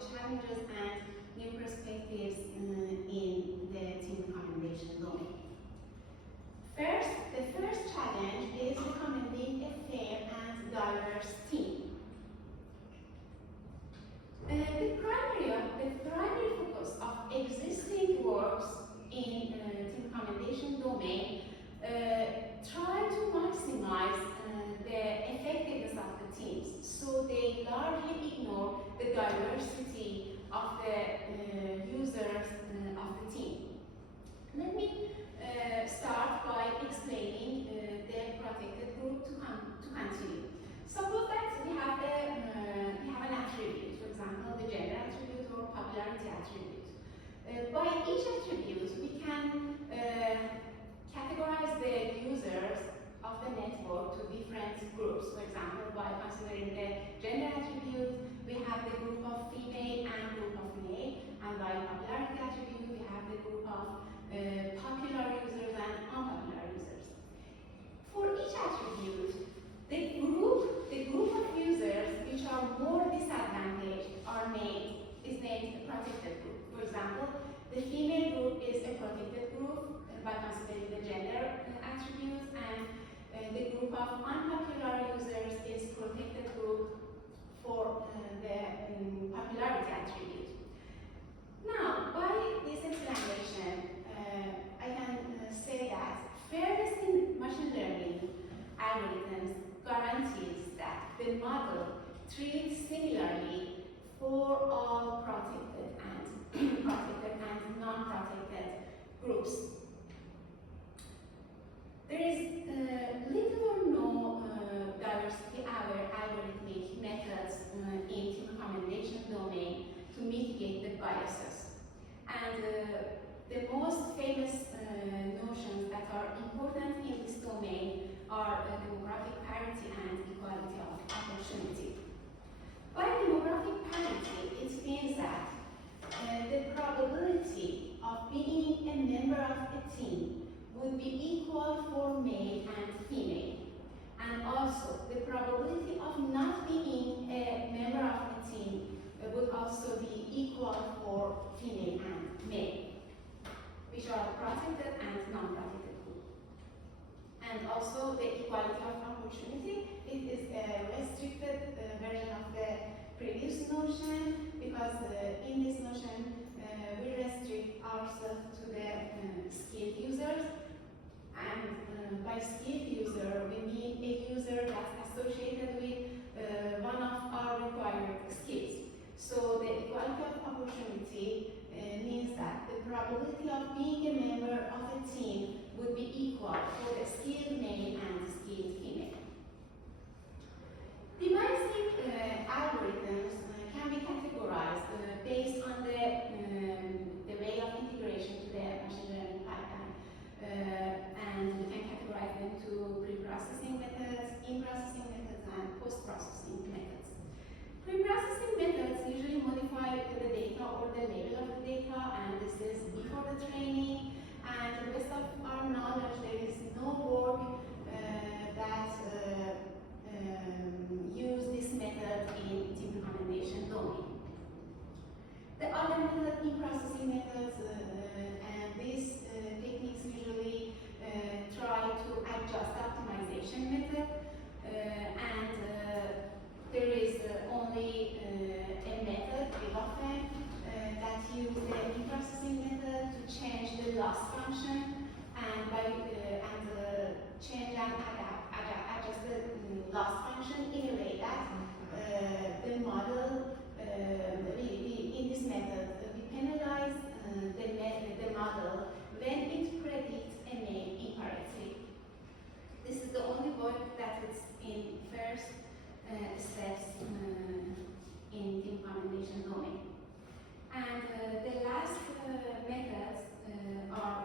the challenges and new perspectives in the team recommendation domain. First, the first challenge is recommending a fair and diverse team. The primary focus of existing works in team recommendation domain try to maximize the effectiveness of the teams, so they largely ignore the diversity of the users of the team. Let me start by explaining the protected group to continue. Suppose that we have an attribute, for example, the gender attribute or popularity attribute. By each attribute, we can categorize the users of the network to different groups. For example, by considering the gender attribute, we have the group of female and group of male, and by popularity attribute, we have the group of popular users and unpopular users. For each attribute, the group of users which are more disadvantaged is named a protected group. For example, the female group is a protected group by considering the gender attributes, and the group of unpopular users is protected group for the popularity attribute. Now, by this explanation, I can say that fairness in machine learning algorithms guarantees that the model treats similarly for all protected and non-protected groups. There is little or no diversity-aware algorithmic methods in team recommendation domain to mitigate the biases. And the most famous notions that are important in this domain are demographic parity and equality of opportunity. By demographic parity, it means that the probability of being a member of a team would be equal for male and female. And also, the probability of not being a member of a team would also be equal for female and male, which are protected and non-protected groups. And also, the equality of opportunity, it is a restricted version of the previous notion, because in this notion, we restrict ourselves to the skilled users. And by skilled user, we mean a user that's associated with one of our required skills. So the equality of opportunity means that the probability of being a member of a team would be equal for the skilled male and skilled female. Devising algorithms can be categorized based on the way of integration to the machine learning pipeline. And we can categorize them to pre-processing methods, in-processing methods, and post-processing methods. Pre-processing methods usually modify the data or the label of the data, and this is before the training. And to the best of our knowledge, there is no work that use this method in team recommendation domain. The other method, in-processing methods, and these techniques usually try to adjust the optimization method, and there is only a method, often, that uses the in-processing method to change the loss function, and by change and adjust the loss function in a way that the model, in this method, we penalize the model when it predicts a name incorrectly. This is the only work that is in first steps in team recommendation domain. And the last methods are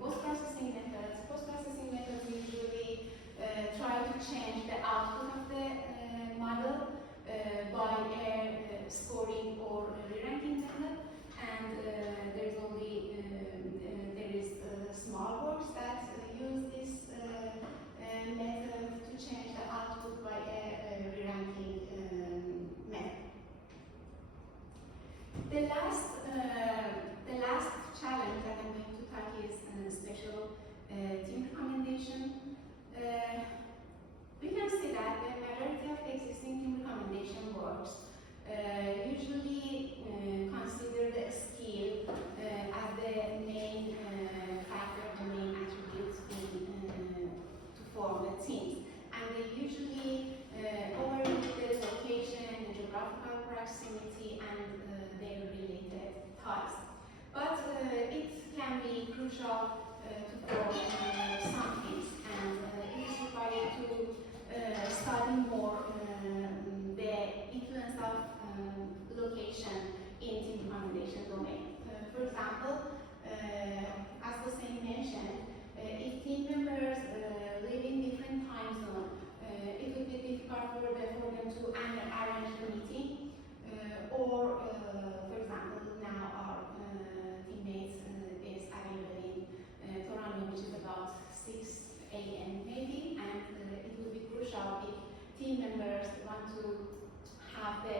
post-processing methods. Post-processing methods usually try to change the output of the model by a scoring or re-ranking method, and there is small works that use this method to change the output by a re-ranking method. teams. And they usually overlook the location, the geographical proximity, and their related ties. But it can be crucial to form some teams, and it is required to study more the influence of location in team recommendation domain. For example, as the same mentioned, if team members live in different time zones, it would be difficult for them to arrange the meeting, or for example, now our teammates is available in Toronto, which is about 6 a.m. maybe, and it would be crucial if team members want to have the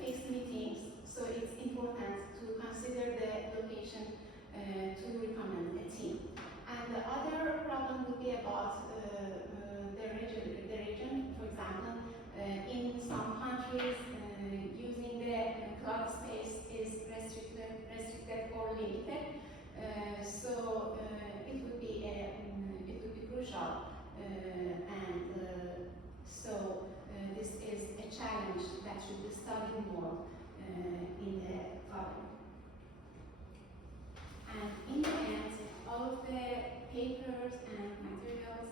fixed meetings, so it's important to consider the location to recommend a team. And the other problem would be about the region. For example, in some countries, using the cloud space is restricted or limited. So it would be crucial, and so this is a challenge that should be studied more in the problem. And in the end, all of the papers and materials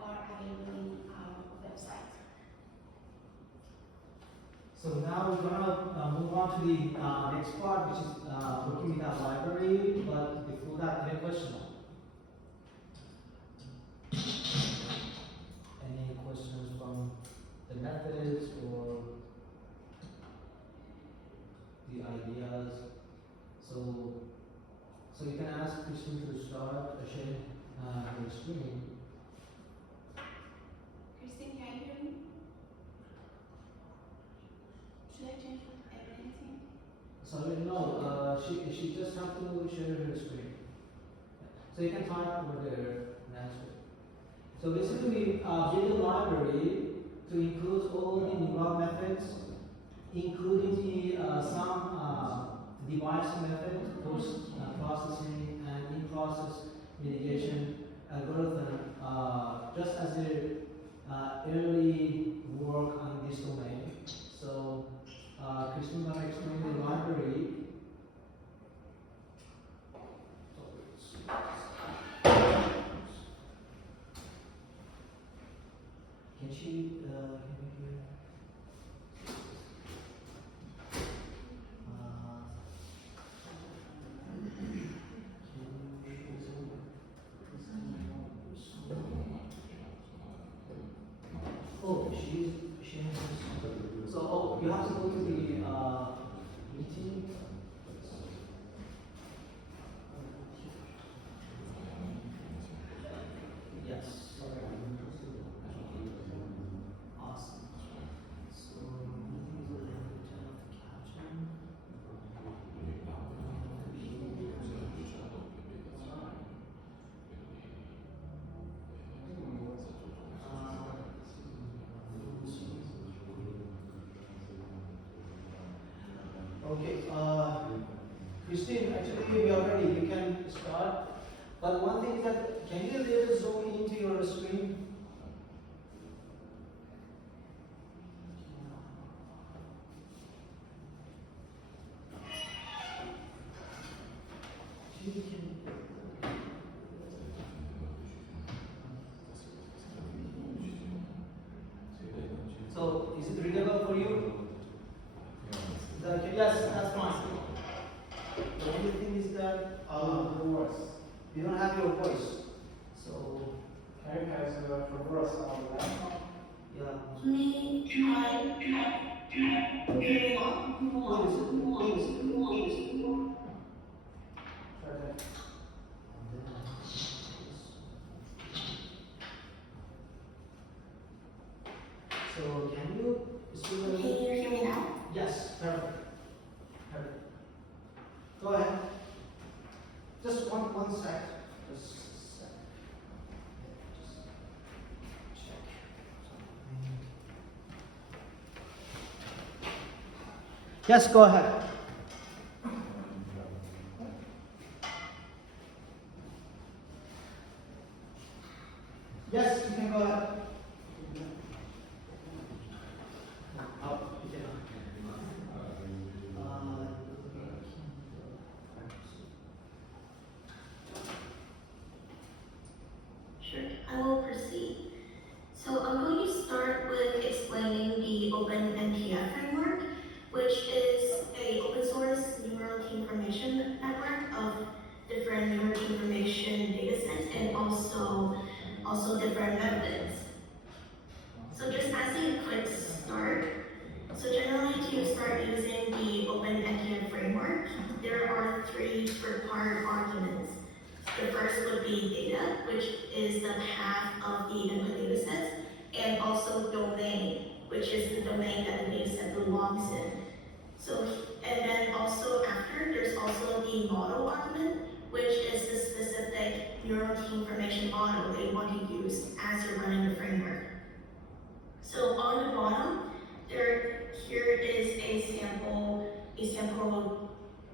are available in our website. So now we're going to move on to the next part, which is working with our library. But before that, any question? Any questions from the methods or the ideas? So you can ask Christine to start sharing her screen. Christine, can you hear me? Should I change anything? Sorry, no, she just has to share her screen. So you can type over there and answer. So basically we build a library to include all the neural methods, including the some device method, post processing and in-process mitigation algorithm, just as a early work on this domain. So Christine will explain the library. Can she can we hear? Oh, she has. So you have to go to the meeting. Yes. Awesome. So meeting is a turn off the caption. Okay, Christine, actually we are ready. You can start. But one thing is that, can you little zoom into your screen? So, is it readable for you? Yes, that's fine. The only thing is that the voice. You don't have your voice. So, Can you guys reverse on the laptop? yeah. Please. Try that. So, can you still Can you hear me now? Yes, perfect. Perfect. Go ahead. Just one sec. Just a sec. Just check something. Yes, go ahead. Yes, you can go ahead. Up. Sure, I will proceed. So I'm going to start with explaining the OpeNTF framework, which is a open source numeric information network of different numeric information datasets and also different methods. So just as a quick start, so generally to start using the OpeNTF framework, there are three required arguments. The first would be data, which is the path of the input datasets, and also domain, which is the domain that the dataset belongs in. So, and then also after, there's also the model argument, which is the specific neural information model that you want to use as you're running the framework. So on the bottom, here is a sample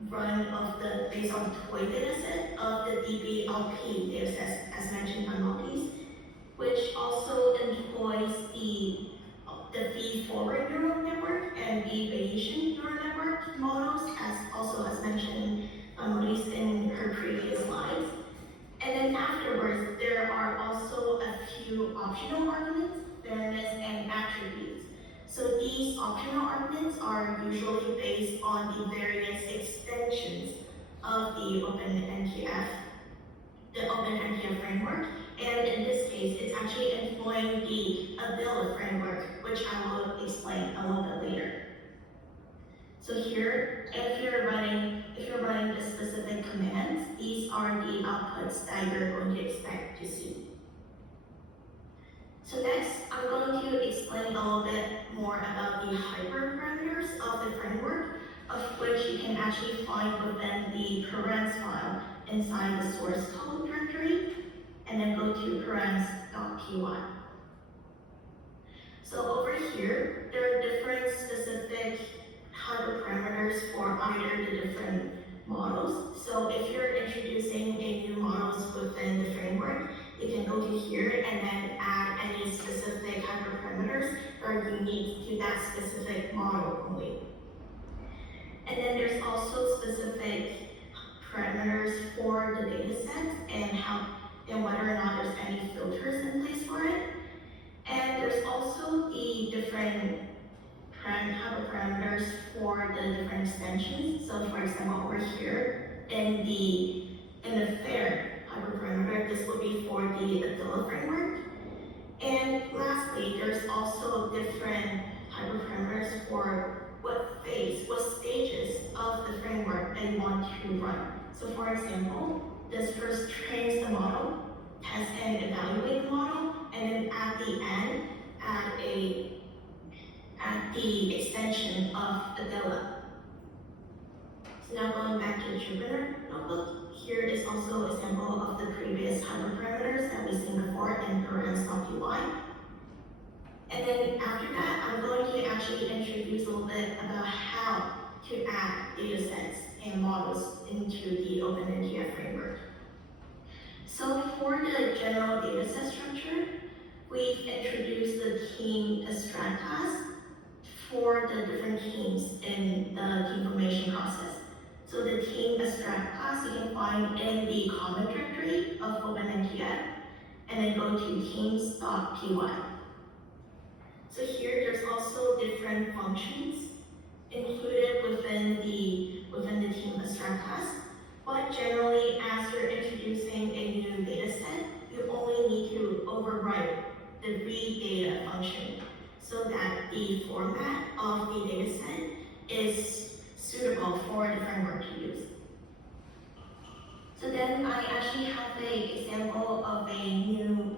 run of the based on toy dataset of the DBLP dataset as mentioned by Maltese, which also employs the feed-forward neural network and the Bayesian neural network models, as mentioned by Maltese in her previous slides. And then afterwards, there are also a few optional arguments, fairness, and attributes. So these optional arguments are usually based on the various extensions of the OpeNTF framework. And in this case, it's actually employing the Adela framework, which I will explain a little bit later. So here, if you're running the specific commands, these are the outputs that you're going to expect to see. So next, I'm going to explain a little bit more about the hyperparameters of the framework, of which you can actually find within the parens file inside the source code directory, and then go to parens.py. So over here, there are different specific hyperparameters for either the different models. So if you're introducing a new models within the framework, you can go to here and then add any specific hyperparameters that are unique to that specific model only. And then there's also specific parameters for the data set and whether or not there's any filters in place for it. And there's also the different hyperparameters for the different extensions. So for example, over here in the fair hyperparameter, this will be for the Adela framework. And lastly, there's also different hyperparameters for what stages of the framework that you want to run. So for example, this first trains the model, tests and evaluates the model, and then at the end, add the extension of Adela. So now going back to the Jupyter notebook, here is also a sample of the previous hyperparameters that we've seen before in parens.py. And then after that, I'm going to actually introduce a little bit about how to add datasets and models into the OpeNTF framework. So for the general dataset structure, we've introduced the team abstract class for the different teams in the team formation process. So the team abstract class you can find in the common directory of OpeNTF, and then go to teams.py. So here there's also different functions included within the team abstract class, but generally as you're introducing a new data set, you only need to overwrite the read data function so that the format of the data set is suitable for the framework to use. So then I actually have an example of a new